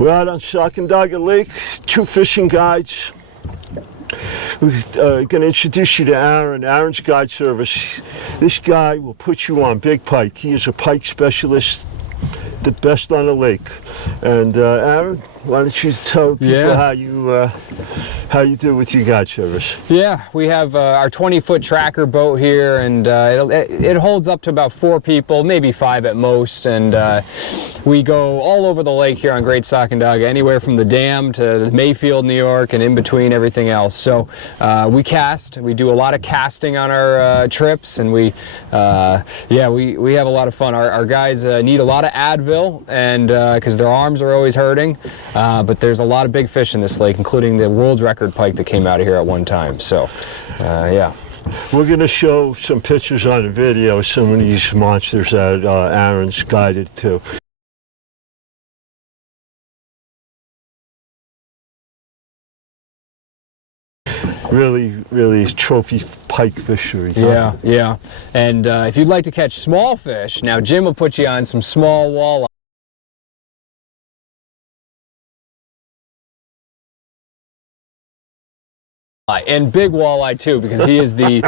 We're out on Sacandaga Lake, 2 fishing guides. We're going to introduce you to Aaron. Aaron's guide service. This guy will put you on big pike. He is a pike specialist, the best on the lake. And Aaron, why don't you tell people how you do with your guide service? Yeah, we have our 20-foot tracker boat here, and it holds up to about 4 people, maybe 5 at most, and we go all over the lake here on Great Sacandaga, anywhere from the dam to Mayfield, New York, and in between everything else. So we cast. We do a lot of casting on our trips, and we have a lot of fun. Our guys need a lot of Advil, and because their arms are always hurting, but there's a lot of big fish in this lake, including the world record pike that came out of here at one time. So yeah. We're going to show some pictures on the video of some of these monsters that Aaron's guided to. Really trophy pike fishery. Yeah, yeah. And if you'd like to catch small fish, now Jim will put you on some small walleye. And big walleye too, because he is the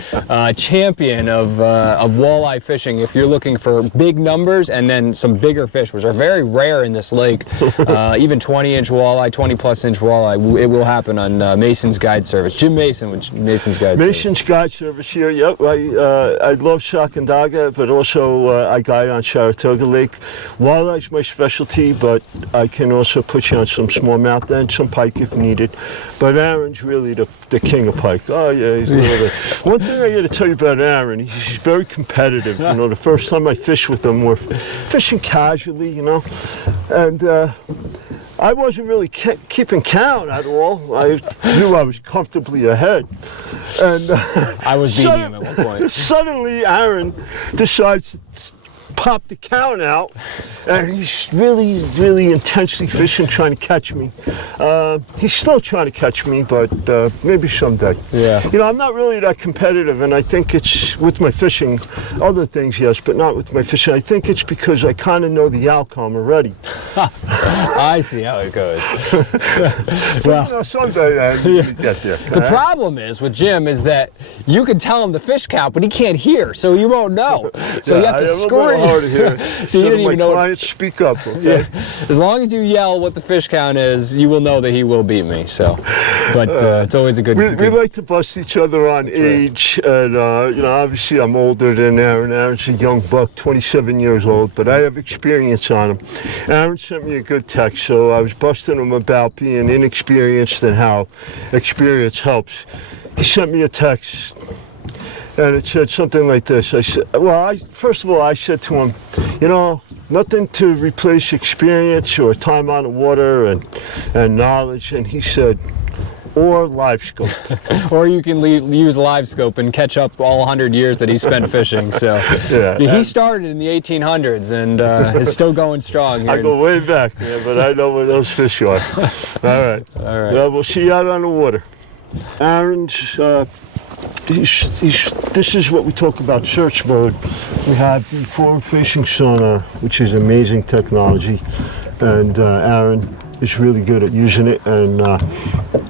champion of walleye fishing. If you're looking for big numbers and then some bigger fish, which are very rare in this lake, even 20-inch walleye, 20-plus inch walleye, it will happen on Mason's Guide Service. Jim Mason with Mason's Guide Service. Mason's Guide Service here. Yep, I love Sacandaga, but also I guide on Saratoga Lake. Walleye's my specialty, but I can also put you on some smallmouth and some pike if needed. But Aaron's really the king of pike. Oh yeah, he's a little bit. One thing I got to tell you about Aaron, he's very competitive. You know, the first time I fished with him, we're fishing casually, you know, and I wasn't really keeping count at all. I knew I was comfortably ahead, and I was beating him at one point. Suddenly, Aaron decides to pop the count out, and he's really intensely fishing, trying to catch me. He's still trying to catch me, but maybe someday. Yeah. You know, I'm not really that competitive, and I think it's with my fishing, other things, yes, but not with my fishing. I think it's because I kind of know the outcome already. I see how it goes. Well, you know, someday you get there. The problem is with Jim is that you can tell him the fish count, but he can't hear, so you won't know. So you have to scream. Hard to hear. So you didn't even know. Clients speak up, okay? Yeah. As long as you yell what the fish count is, you will know that he will beat me. So, but it's always a good. We like to bust each other on age, and you know, obviously I'm older than Aaron. Aaron's a young buck, 27 years old, but I have experience on him. Aaron sent me a good text, so I was busting him about being inexperienced and how experience helps. He sent me a text, and it said something like this. I said, well, first of all, I said to him, you know, nothing to replace experience or time on the water and knowledge. And he said, or live scope. Or you can use live scope and catch up all 100 years that he spent fishing. So yeah, he started in the 1800s and is still going strong here. I go way back, yeah, but I know where those fish are. All right. Well, we'll see you out on the water. Aaron's this is what we talk about search mode. We have the forward-facing sonar, which is amazing technology, and Aaron is really good at using it, and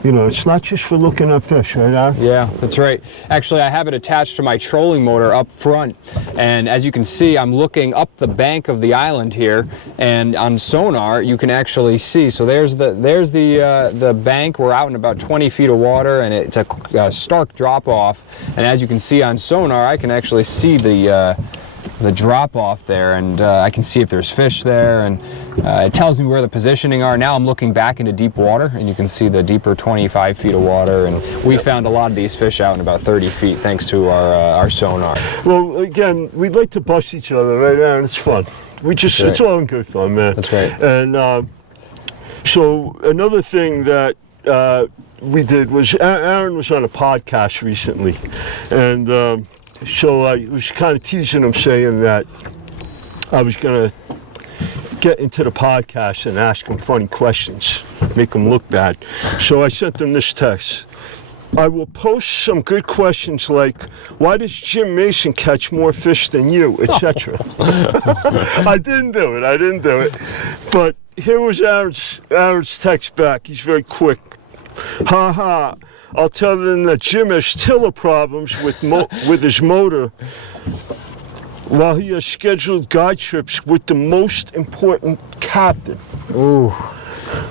you know, it's not just for looking at fish, right, Aaron? Yeah, that's right. Actually, I have it attached to my trolling motor up front, and as you can see, I'm looking up the bank of the island here, and on sonar you can actually see. So there's the bank. We're out in about 20 feet of water, and it's a stark drop off. And as you can see on sonar, I can actually see the drop off there, and I can see if there's fish there, and it tells me where the positioning are. Now I'm looking back into deep water, and you can see the deeper 25 feet of water, and we found a lot of these fish out in about 30 feet thanks to our sonar. Well, again, we'd like to bust each other, right, Aaron? It's fun. It's all in good fun, man. That's right. And so another thing that we did was Aaron was on a podcast recently, and so I was kind of teasing him, saying that I was going to get into the podcast and ask him funny questions, make him look bad. So I sent him this text. I will post some good questions like, why does Jim Mason catch more fish than you, etc. I didn't do it. But here was Aaron's text back. He's very quick. Ha ha. I'll tell them that Jim has tiller problems with his motor while he has scheduled guide trips with the most important captain. Ooh.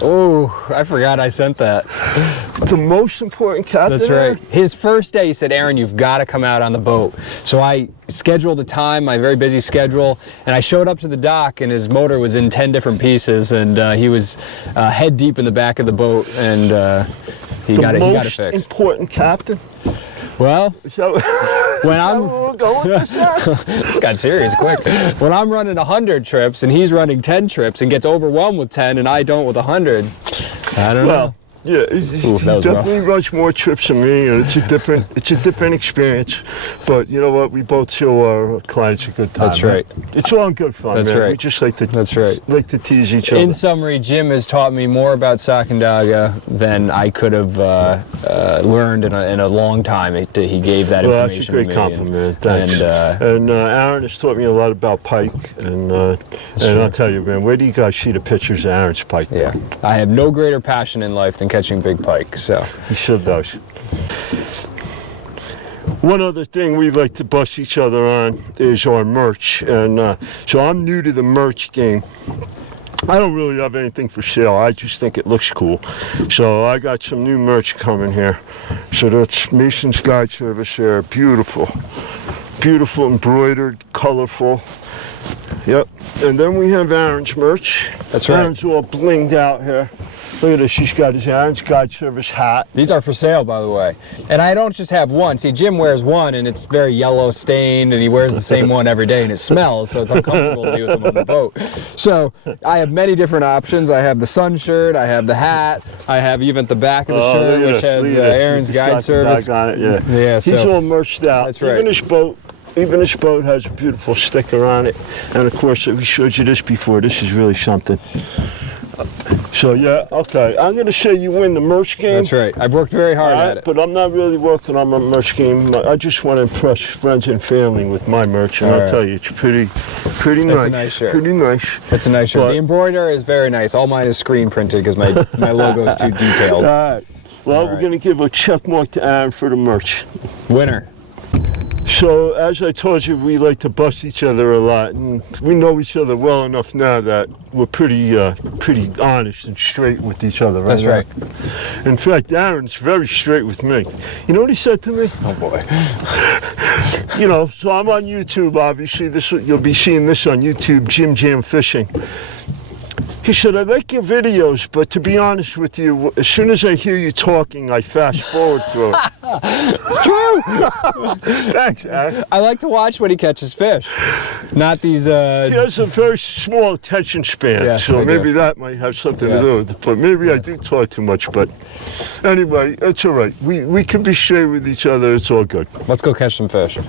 Oh, I forgot I sent that. The most important captain? That's right. His first day, he said, Aaron, you've got to come out on the boat. So I scheduled a time, my very busy schedule, and I showed up to the dock, and his motor was in 10 different pieces, and he was head deep in the back of the boat, and he got it fixed. The most important captain? Well, when I'm going this got serious quick. When I'm running 100 trips and he's running 10 trips and gets overwhelmed with 10 and I don't with 100, I don't know. Yeah, he definitely runs more trips than me, and it's a different experience. But you know what? We both show our clients a good time. That's right. It's all in good fun, That's man. right. We just like to. That's right. Like to tease each other. In summary, Jim has taught me more about Sacandaga than I could have learned in a long time. He gave that information. That's a great compliment. Thanks. And Aaron has taught me a lot about pike, and I'll tell you, man, where do you guys see the pictures of Aaron's pike? Yeah, I have no greater passion in life than catching big pike. So he sure does. One other thing we like to bust each other on is our merch, and so I'm new to the merch game. I don't really have anything for sale. I just think it looks cool. So I got some new merch coming here. So that's Mason's Guide Service here. Beautiful. Beautiful, embroidered, colorful. Yep. And then we have Aaron's merch. That's right. Aaron's all blinged out here. Look at this, she's got his Aaron's Guide Service hat. These are for sale, by the way. And I don't just have one. See, Jim wears one, and it's very yellow stained, and he wears the same one every day, and it smells, so it's uncomfortable to be with him on the boat. So I have many different options. I have the sun shirt, I have the hat, I have even the back of the shirt, which has Aaron's Guide Service. On it, yeah. Yeah, he's all merched out. That's right. Even this boat has a beautiful sticker on it. And of course, we showed you this before. This is really something. So yeah, okay. I'm going to say you win the merch game. That's right. I've worked very hard at it. But I'm not really working on my merch game. I just want to impress friends and family with my merch, and I'll tell you, it's pretty nice. It's a nice shirt. Pretty nice. It's a nice shirt. The embroidery is very nice. All mine is screen printed because my logo is too detailed. All right. Well, we're going to give a check mark to Aaron for the merch. Winner. So, as I told you, we like to bust each other a lot, and we know each other well enough now that we're pretty honest and straight with each other. That's right. In fact, Aaron's very straight with me. You know what he said to me? Oh boy. You know, so I'm on YouTube, obviously. You'll be seeing this on YouTube, Jim Jam Fishing. He said, I like your videos, but to be honest with you, as soon as I hear you talking, I fast forward through it. It's true. Thanks, Aaron. I like to watch when he catches fish, not these. He has a very small attention span, yes, so maybe that might have something to do with it. But maybe I do talk too much. But anyway, it's all right. We can be straight with each other. It's all good. Let's go catch some fish.